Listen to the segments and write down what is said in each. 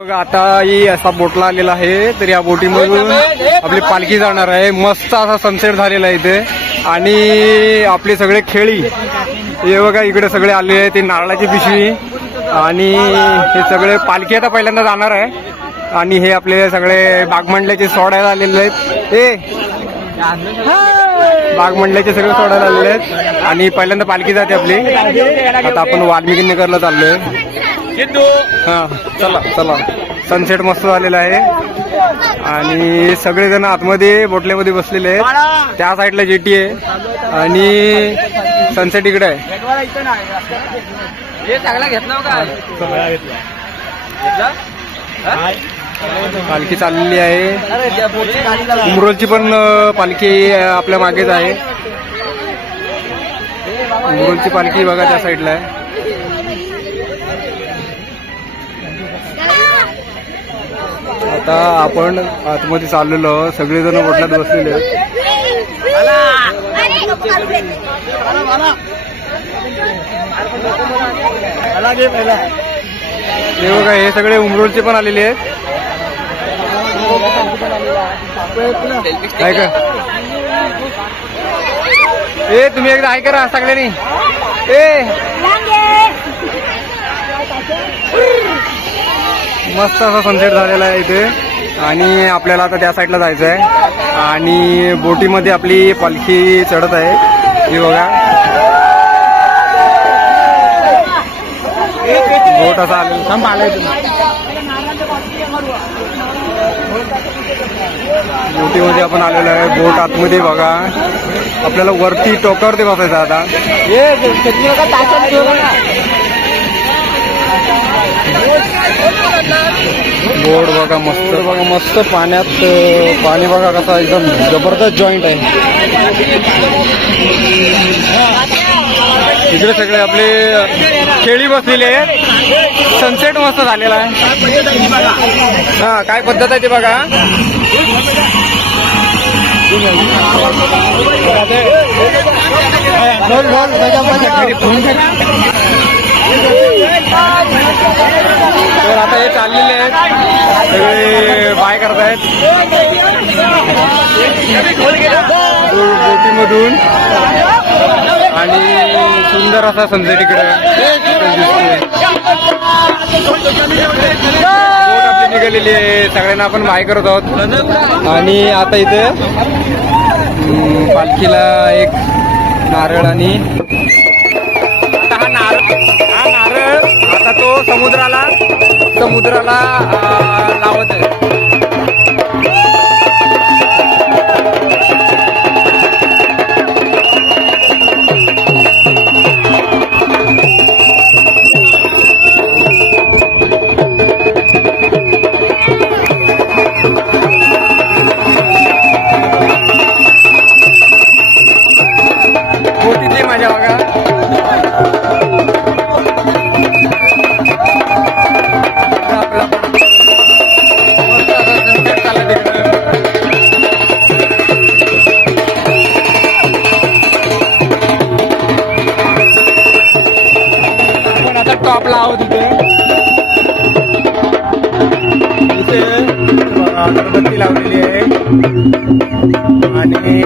बघा आता ही असा बोटला आलेला आहे तर या बोटीमधून आपली पालखी जाणार आहे. मस्त असा सनसेट झालेला आहे इथे. आणि आपले सगळे खेळी हे बघा इकडे सगळे आले आहे ते नारळाची पिशवी. आणि हे सगळे पालखी आता पहिल्यांदा जाणार आहे. आणि हे आपले सगळे बागमंडल्याचे सोडायला आलेले आहेत. ए! बागमंडल्याचे सगळे सोडायला आलेले आहेत. आणि पहिल्यांदा पालखी जाते आपली. आता आपण वाल्मिकी नगरला चाललोय. हा चला चला. सनसेट मस्त झालेला आहे. आणि सगळेजण आतमध्ये बोटल्यामध्ये बसलेले आहेत. त्या साईडला जेटी आहे. आणि सनसेट इकडे आहे. का? पालखी चाललेली आहे. उमरोलची पण पालखी आपल्या मागेच आहे. उमरोलची पालखी बघा त्या साईडला आहे. आता आपण आतमध्ये चाललेलो आहोत. सगळेजण बोटल्यात बसलेले हे बघा हे सगळे उमरोडचे पण आलेले आहेत. काय ए तुम्ही एकदा ऐका सगळ्यांनी. ए. मस्त असा सनसेट झालेला आहे इथे आणि आपल्याला आता त्या साईडला जायचं आहे आणि बोटीमध्ये आपली पालखी चढत आहे ही बघा बोट असा आलेला बोटीमध्ये आपण आलेलो आहे बोट आतमध्ये बघा आपल्याला वरती टोकावरती बसायचं आता बोट बघा मस्त. बघा मस्त पाण्यात पाणी बघा कसा एकदम जबरदस्त जॉईंट आहे. इकडे सगळे आपले खेळी बसलेले आहेत. सनसेट मस्त झालेला आहे. हा काय पद्धत आहे ते बघा. फोन कर तर आता हे चाललेले आहेत. सगळे बाय करतायत. बोटीमधून आणि सुंदर असा संजय इकडे आपली निघालेली आहे. सगळ्यांना आपण बाय करत आहोत. आणि आता इथे पालखीला एक नारळ आणि हा नारळ हा नारळ आता तो समुद्राला समुद्राला लावत आहे. आहे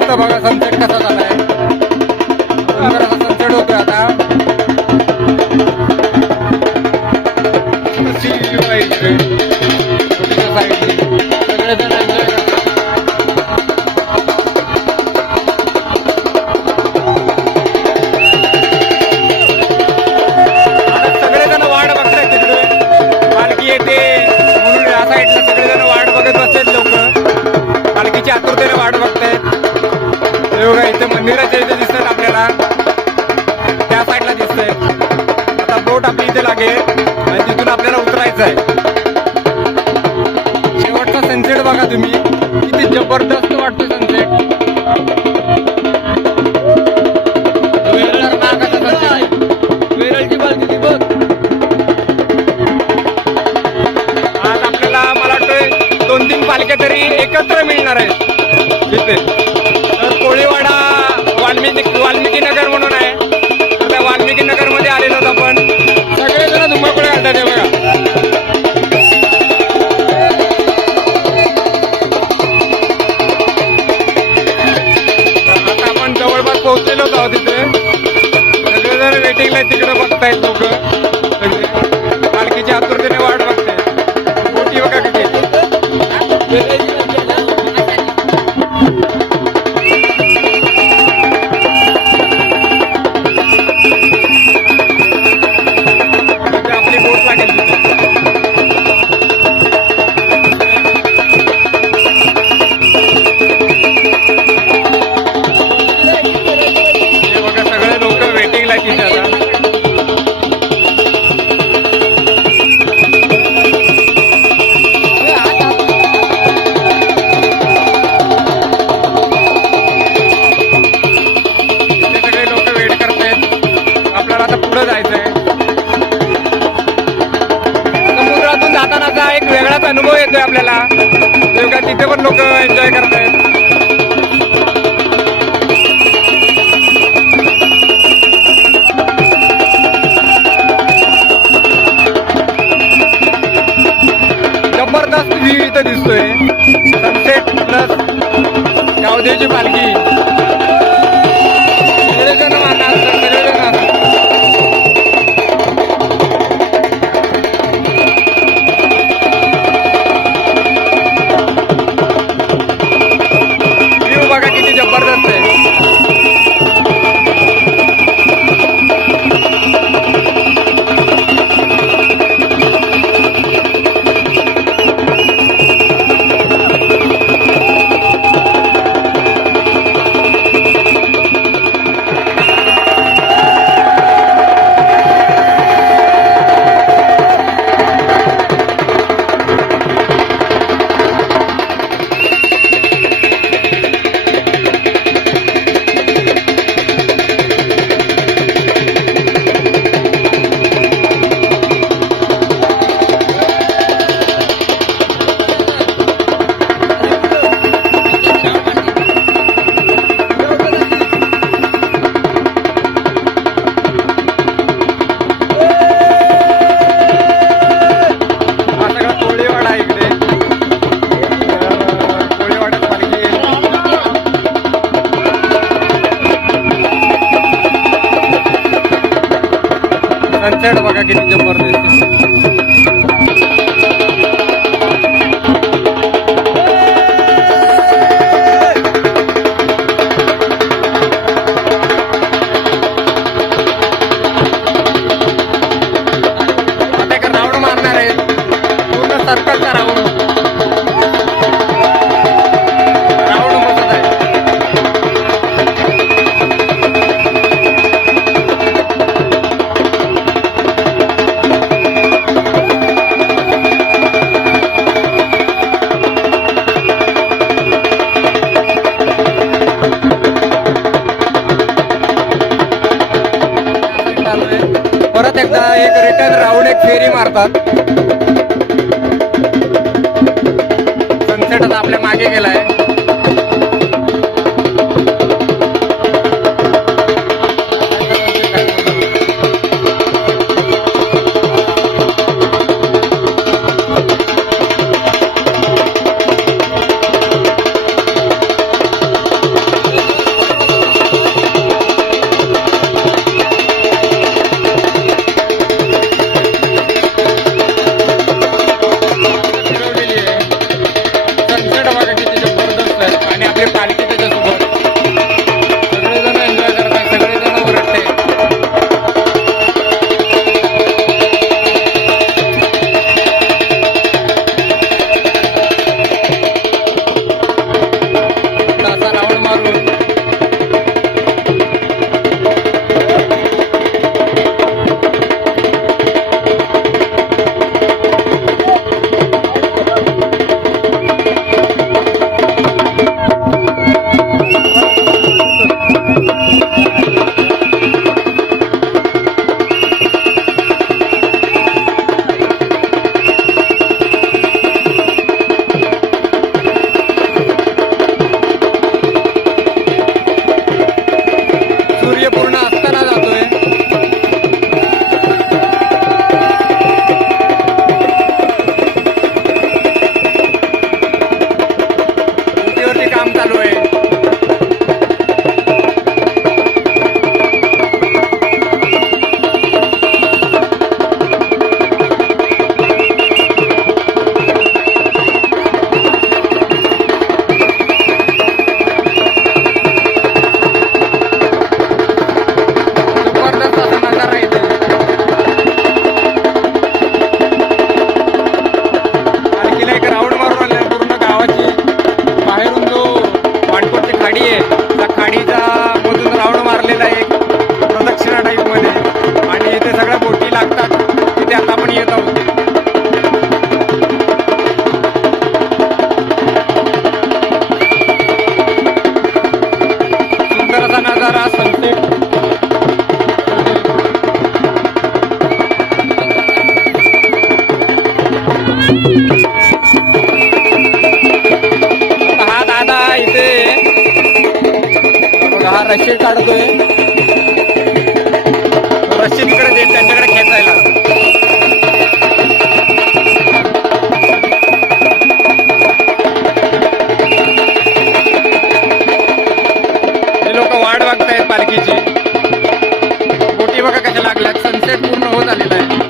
hasta vagas ante casas. आहे शेवटचा सनसेट बघा तुम्ही. किती जबरदस्त वाटतो bello एकच अनुभव येतोय आपल्याला. तेव्हा तिथे पण लोक एन्जॉय करतायत. जबरदस्त व्ह्यू इथं दिसतोय. सनसेट प्लस गावदेवची पालखी. ലെഫ്റ്റ് സൈഡ് പక్క గిరిజం పర్లేదు कॅप्टन राऊंड एक फेरी मारतात. सनसेट आपल्या मागे गेलाय. everybody. लागल्यात पूर्ण होत आलेला आहे.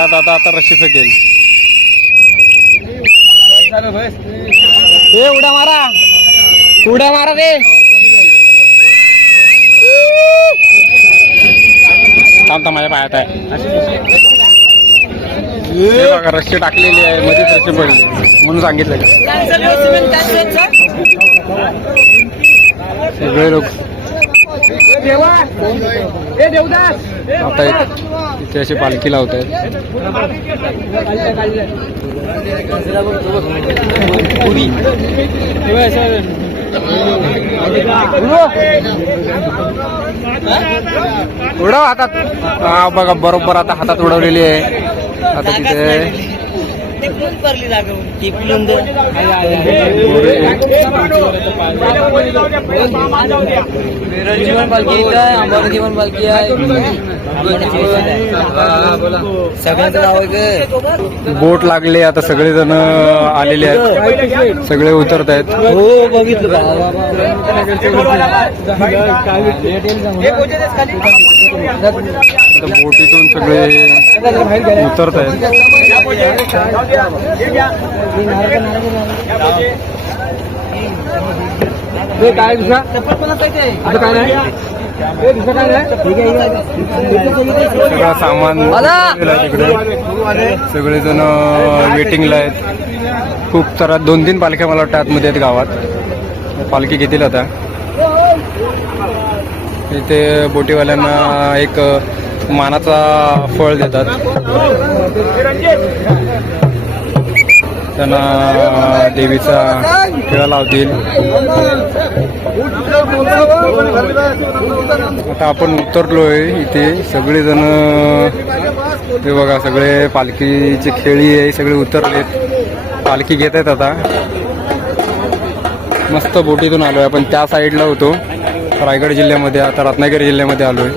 आता आता रशी फेकेल. हे उड्या मारा. उड्या मारा रे. थांबता माझ्या पायात आहे. हे बघा रस्ते टाकलेले आहे मध्ये रस्ते पडले. म्हणून सांगितलं सगळे लोक. आता इथे अशी पालखी लावत आहेत उडव हातात. हा बघा बरोबर आता हातात उडवलेली आहे. आता तिथे जीवन पालखी काय अंबाला जीवन पालखी आहे सगळ्यांचं नाव आहे बोट लागले आता सगळेजण आलेले आहेत सगळे उतरत आहेत हो बघितलं आता बोटीतून सगळे उतरत आहेत. काय दुसरा आता काय नाही? सगळं सामान तिकडे. सगळेजण वेटिंगला आहेत. खूप तर दोन तीन पालख्या मला वाटतं आतमध्ये आहेत गावात. पालखी घेतील आता. इथे बोटीवाल्यांना एक मानाचा फळ देतात. त्यांना देवीचा खेळा लावतील. आता आपण उतरलोय इथे. सगळेजण ते बघा सगळे पालखीचे खेळी आहे सगळे उतरलेत. पालखी घेत आहेत आता. मस्त बोटीतून आलोय आपण. त्या साईडला होतो. रायगड जिल्ह्यामध्ये आता रत्नागिरी जिल्ह्यामध्ये आलोय.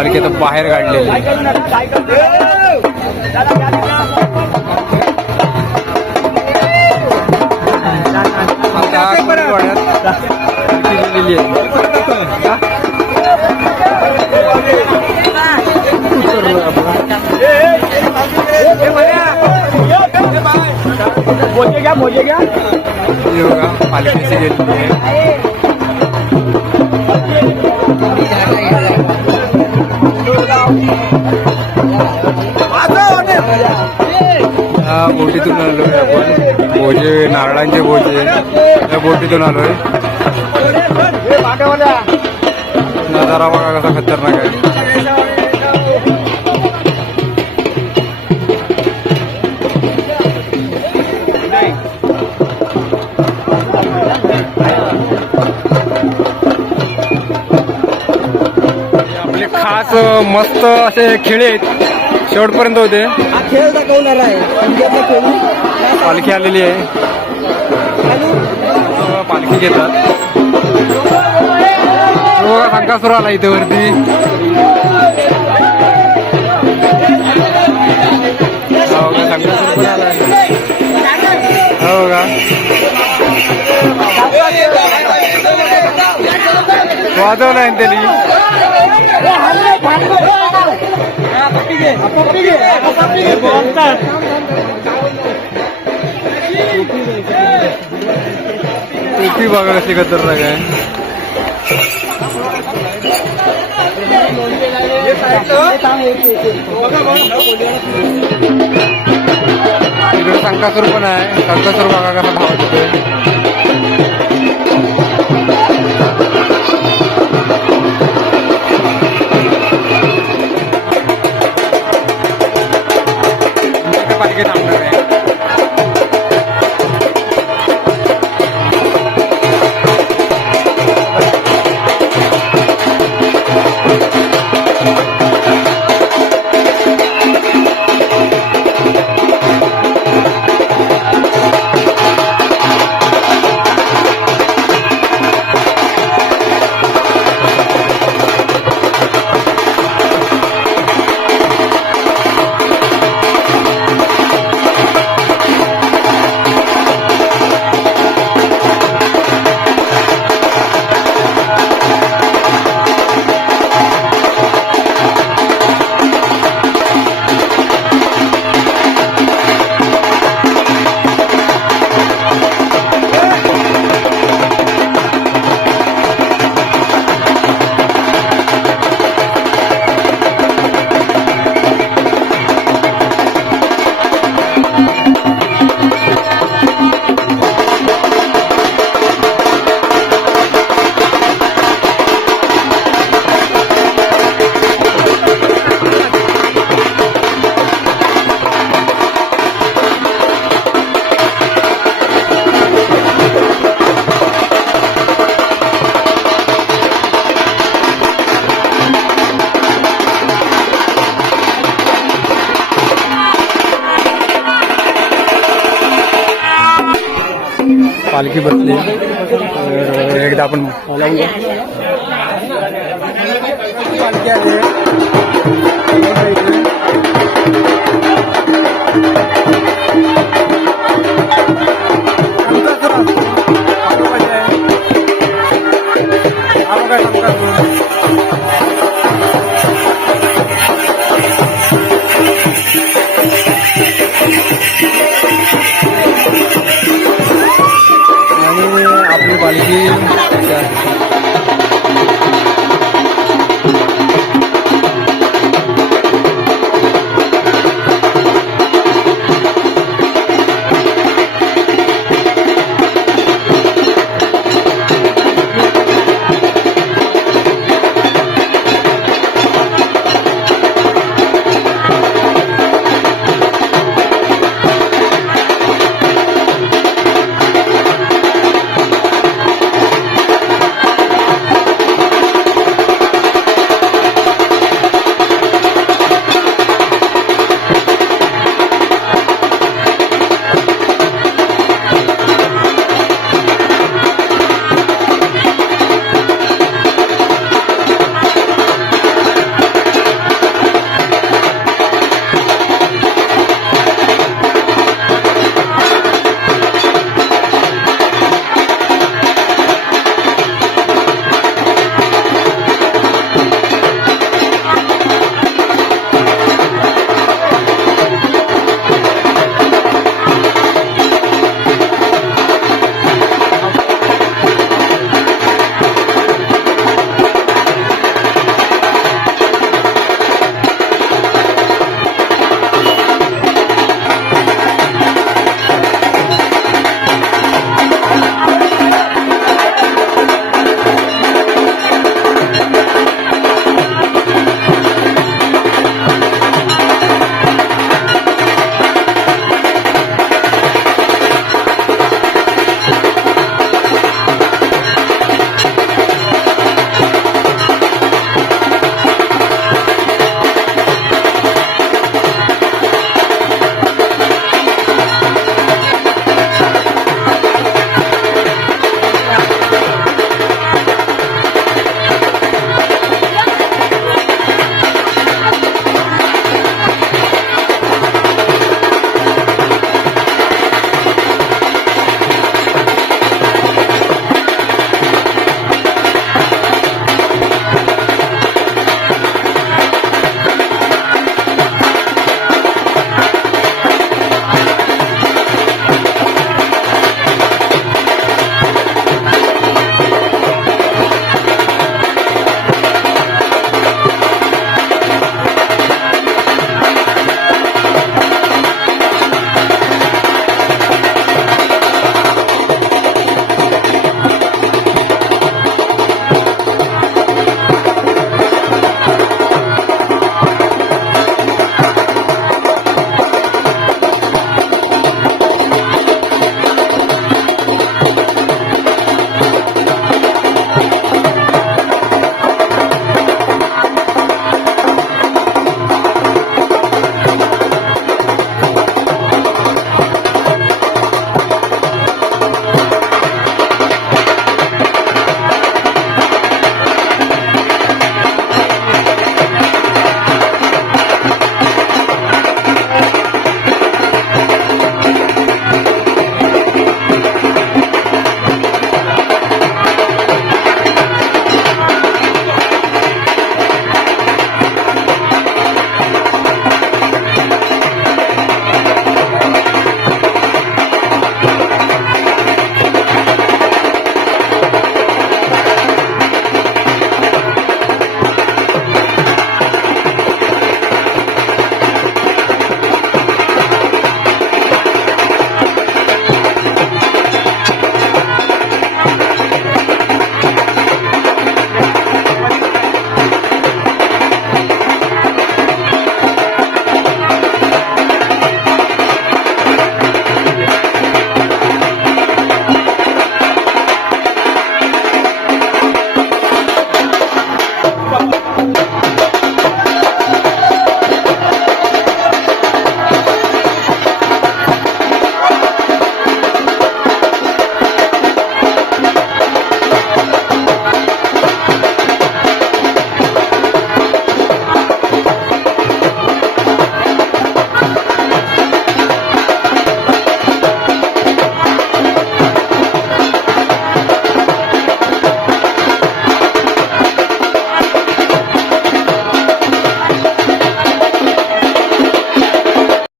आहे पालखी आता बाहेर काढलेली आहे आता कोळीवाड्यात पालखी गेलेली आहे. हे बघा पालखीची गेलेली हा बोटीतून बोटीतून आलोय आपण. भोजे नारळांचे भोजे. त्या बोटीतून आलोय. नजारा बघा कसा खतरनाक आहे. खास मस्त असे खेळे आहेत. शेवटपर्यंत होते. हा खेळ दाखवणार आहे. पालखी आलेली आहे. पालखी घेतात. हो संकासुर आला इथे वरती. हो का संकासुर पण आला. हो का? वाजवलं आहे त्यांनी? टोपी बघा कशी खतरनाक आहे इकडे संकासूर पण आहे संकासूर बघा कसा भाव होते पालखी बसली एकदा अपन बोला